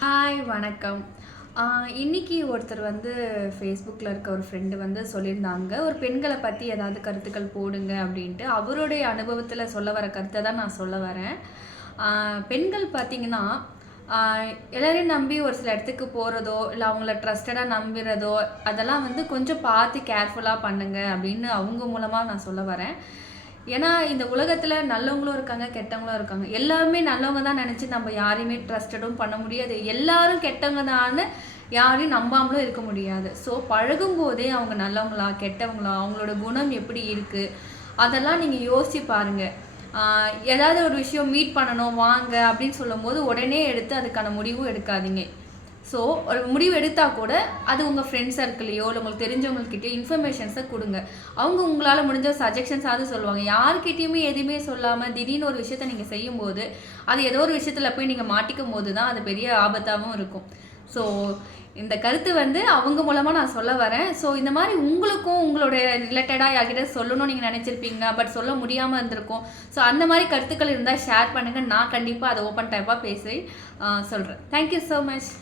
Hi வணக்கம். இன்னைக்கு ஒருத்தர் வந்து ஃபேஸ்புக்கில் இருக்க ஒரு ஃப்ரெண்டு வந்து சொல்லியிருந்தாங்க, ஒரு பெண்களை பற்றி ஏதாவது கருத்துக்கள் போடுங்க அப்படின்ட்டு. அவருடைய அனுபவத்தில் சொல்ல வர கருத்தை தான் நான் சொல்ல வரேன். பெண்கள் பார்த்தீங்கன்னா, எல்லாரையும் நம்பி ஒரு சில இடத்துக்கு போகிறதோ, இல்லை அவங்கள ட்ரஸ்டடாக நம்புறதோ, அதெல்லாம் வந்து கொஞ்சம் பார்த்து கேர்ஃபுல்லாக பண்ணுங்க அப்படின்னு அவங்க மூலமாக நான் சொல்ல வரேன். ஏன்னா இந்த உலகத்துல நல்லவங்களும் இருக்காங்க, கெட்டவங்களும் இருக்காங்க. எல்லாருமே நல்லவங்க தான் நினைச்சு நம்ம யாரையுமே ட்ரஸ்டடும் பண்ண முடியாது. எல்லாரும் கெட்டவங்க தான்னு யாரையும் நம்பாமலும் இருக்க முடியாது. ஸோ பழகும்போதே அவங்க நல்லவங்களா, கெட்டவங்களா, அவங்களோட குணம் எப்படி இருக்கு, அதெல்லாம் நீங்க யோசிச்சு பாருங்க. ஏதாவது ஒரு விஷயம் மீட் பண்ணணும் வாங்க அப்படின்னு சொல்லும்போது உடனே எடுத்து அதுக்கான முடிவும் எடுக்காதீங்க. ஸோ ஒரு முடிவு எடுத்தால் கூட அது உங்கள் ஃப்ரெண்ட்ஸ் சர்க்கிளையோ இல்லை உங்களுக்கு தெரிஞ்சவங்கக்கிட்டயோ இன்ஃபர்மேஷன்ஸை கொடுங்க. அவங்க உங்களால் முடிஞ்ச சஜஷன்ஸாவது சொல்லுவாங்க. யார்கிட்டயுமே எதுவுமே சொல்லாமல் திடீர்னு ஒரு விஷயத்த நீங்கள் செய்யும்போது அது ஏதோ ஒரு விஷயத்தில் போய் நீங்கள் மாட்டிக்கும் போது தான் அது பெரிய ஆபத்தாகவும் இருக்கும். ஸோ இந்த கருத்து வந்து அவங்க மூலமாக நான் சொல்ல வரேன். ஸோ இந்த மாதிரி உங்களுக்கும் உங்களுடைய ரிலேட்டடாக யார்கிட்ட சொல்லணும்னு நீங்கள் நினச்சிருப்பீங்க, பட் சொல்ல முடியாமல் இருந்திருக்கும். ஸோ அந்த மாதிரி கருத்துக்கள் இருந்தால் ஷேர் பண்ணுங்கள். நான் கண்டிப்பாக அதை ஓப்பன் டைப்பாக பேசி சொல்கிறேன். Thank you so much.